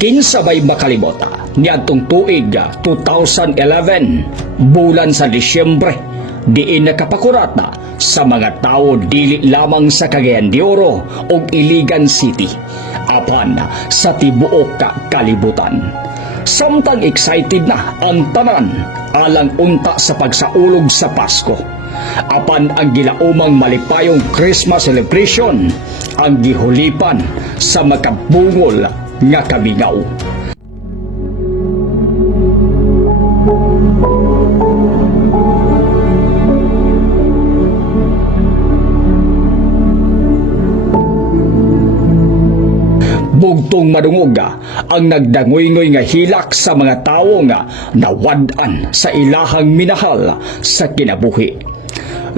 Kinsabay makalibota niadtong tuig 2011 bulan sa Disyembre diin nakapakurata sa mga tao dili lamang sa Cagayan de Oro ug Iligan City apan sa tibuok kalibutan. Samtang excited na ang tanan alang unta sa pagsaulog sa Pasko. Apan ang gilaumang malipayong Christmas celebration ang gihulipan sa makabungol nga kamingaw. Bugtong madungog ang nagdangoy-ngoy nga hilak sa mga tawo nga nawad-an sa ilahang minahal sa kinabuhi.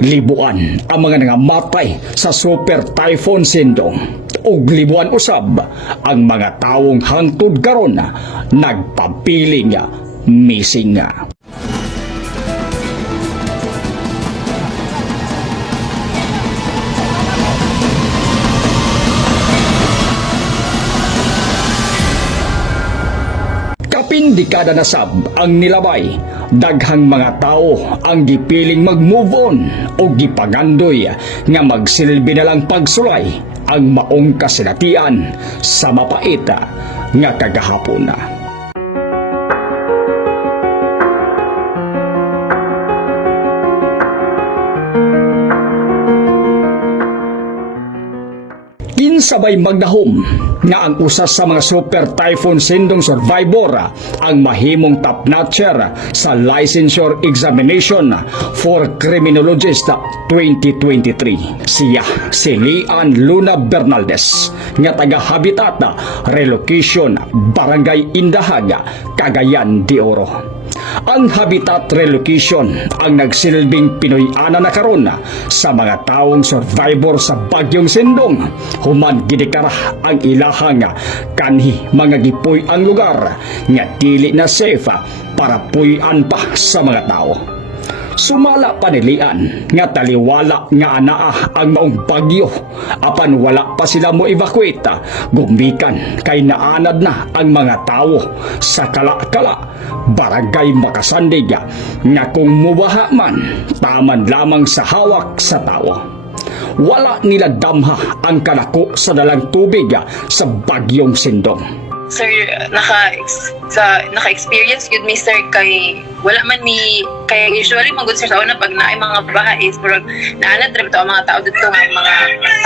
Libuan ang mga nangamatay sa Super Typhoon Sindong ug libuan usab ang mga tawong hangtod karon nagpapiling missing. Kapin dekada na sab ang nilabay, daghang mga tao ang gipiling mag-move on o gipagandoy nga magsilbi na lang pagsulay ang maong kasinatian sa mapait nga kagahapon. Kinsabay magdahom nga ang usa sa mga Super Typhoon Sindong survivor ang mahimong top-notcher sa Licensure Examination for Criminologist 2023. Siya si Lian Luna Bernaldez nga taga-Habitat Relocation Barangay Indahag, Cagayan de Oro. Ang Habitat Relocation ang nagsilbing Pinoy-ana na karon sa mga taong survivor sa Bagyong Sindong human gideklara ang ilahang kanhi mga gipuy ang lugar nga dili na safe para puy-an pa sa mga tao. Sumala panilian nga taliwala nga anaa ang maong bagyo apan wala pa sila mo evacuate gumikan kay naanad na ang mga tao sa Kala-Kala Barangay Makasandig nga kung mubaha man taman lamang sa hawak sa tao. Wala nila damha ang kanako sa dalang tubig sa Bagyong Sindong. Sir, naka-experience yun mi sir kay wala man ni kay usually magud sir sa una pag naay mga baha is pero naanad ra bitaw ang mga tao dito nga mga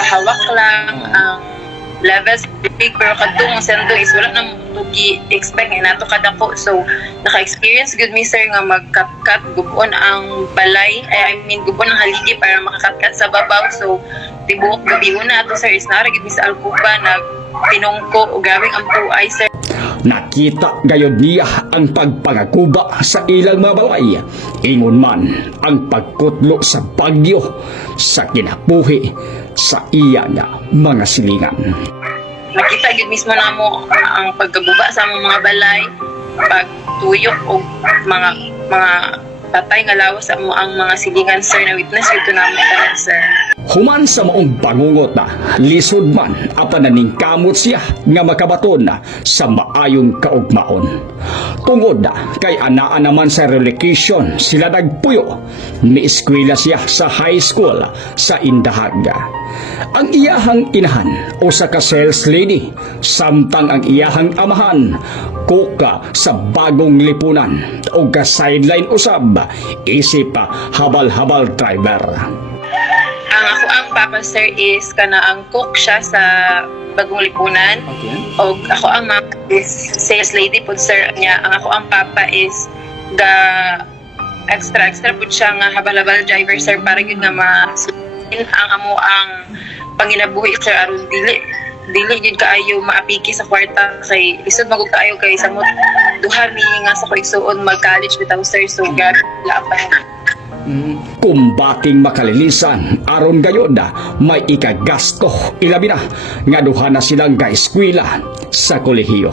tahawak lang ang levels big pero kadtong sendo is wala nang tugi expect nga nato kadako so naka-experience good mi sir nga magkatkat gubon ang balay I mean gubon ang haligi para makakatkat sa babaw so tibuok gabi una ato sir is nara gid mi sa Alcuba tinungko o gawing ang puay sir. Nakita gayod niya ang pagpangakuba sa ilang mga balay. Ingon man ang pagkutlo sa bagyo sa kinabuhi sa iya nga mga silingan. Nakita yun mismo namo ang pagkaguba sa mga balay, pagtuyok o mga patay nga lawas ang mga silingan sir na witness ito namin tanan sir. Human sa maong bangungot lisod man apan naningkamot siya nga makabaton sa maayong kaugmaon. Tungod kay anaa naman sa relocation sila nagpuyo, mieskwela siya sa high school sa Indahag. Ang iyahang inahan o sa ka-sales lady, samtang ang iyahang amahan kuka sa bagong lipunan o ka-sideline usab isip habal-habal driver. Ang ako ang papa sir is kana ang cook siya sa bagong lipunan. Okay. O ako ang mama is sales lady po sir niya. Ang ako ang papa is ga extra po siya nga habal-habal driver sir para yun nga ang amo ang panginabuhi sir aron dili yun kaayo maapiki sa kwarta kay lisod magug kaayo kay samot duha mi nga sa koigsuon mag-college bitaw sir so gabi lapan. Kumbating makalilisan aron gayod may ikagasto ilabi na nga duha na silang gaeskwela sa kolehiyo.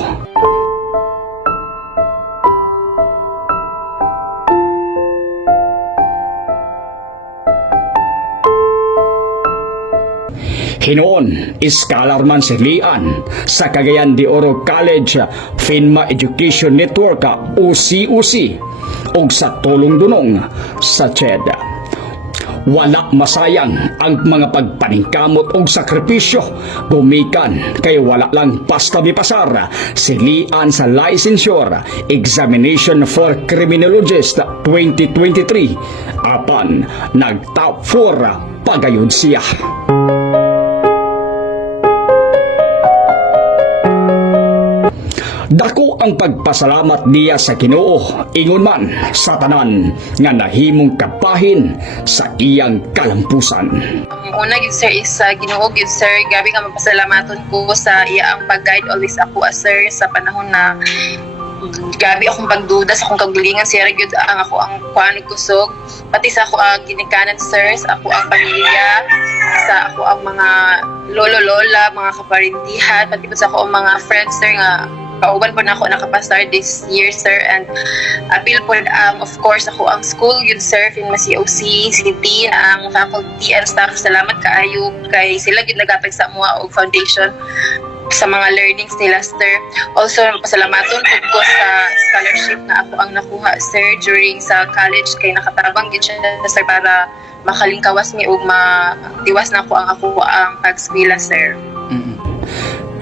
Hinoon, scholar man si Lian sa Cagayan de Oro College FINMA Education Network UCUC ug sa tulong dunong sa CHED. Wala masayang ang mga pagpaningkamot o sakripisyo gumikan kay wala lang basta mipasar si Lian sa Licensure Examination for Criminologist 2023 apan nag-top 4 pagayod siya. Dako ang pagpasalamat niya sa Ginoo ingon man sa tanan nga nahimong kapahin sa iyang kalampusan. Una gid sir is sa Ginoo gid sir, gabi nga magpasalamaton ko sa iya ang pag-guide always ako sir sa panahon na gabi akong pagduda sa akong kagalingan sir gyud ang ako ang kuan kusog pati sa ako ang ginikanan sir, sa ako ang pamilya, sa ako ang mga lolo-lola, mga kaparindihan, pati pa sa ako ang mga friends sir nga kauban po na ako nakapasar this year sir, and appeal po of course ako ang school yun sir, FINMA COC, si Dean, ang faculty and staff, salamat kaayo kay sila yun nagatag sa mga og foundation sa mga learnings nila sir. Also pasalamaton ko sa scholarship na ako ang nakuha sir during sa college kay nakatabang gid siya sir para makalingkawas mi ug matiwas na ako ang pag-eskwela sir.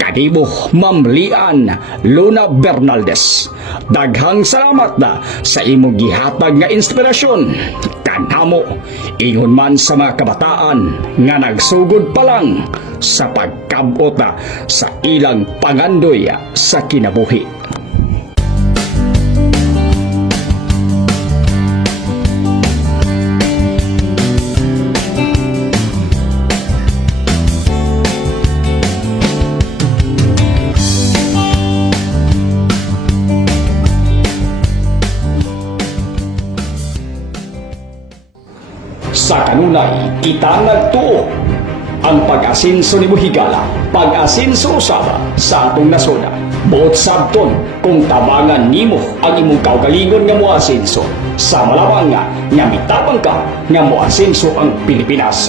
Kadibo, Ma'am Lian Luna Bernaldez. Daghang salamat na sa imong gihatag nga inspirasyon. Kanamo, ingon man sa mga kabataan nga nagsugod pa lang sa pagkabot na sa ilang pangandoy sa kinabuhi. Sa kanunay, itangag tuo ang pag-asinso ni Buhigala, pag-asinso usaba sa atong nasona. Buot sabton kung tabangan nimo ang imong kaugalingon nga moasinso, sa malawang nga mitabang ka nga moasinso ang Pilipinas.